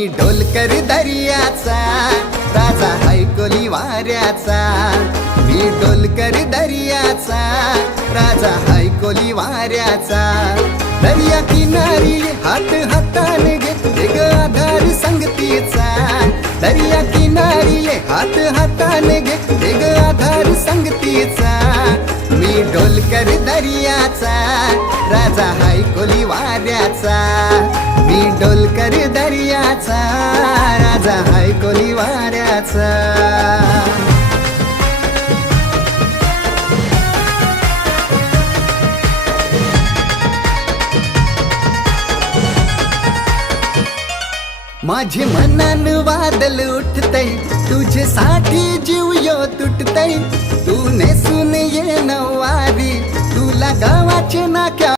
मी ढोलकर दर्याचा राजा हैकोली वाऱ्याचा, मी ढोलकर दर्याचा राजा हैकोली वाऱ्याचा। दर्या किनारी हात हाताने घे ग आधार संगतीचा, दर्या किनारी हात हाताने घे ग आधार संगतीचा। मी ढोलकर दर्याचा राजा हैकोली वाऱ्याचा, मी ढोलकर दर्याचा राजा हैकोली वाऱ्याचा। माझे मनान वादल उठतय तुझ्यासाठी जीव यो तुटतय, तू नेसून ये नऊवारी तुला गावाचे नाक्या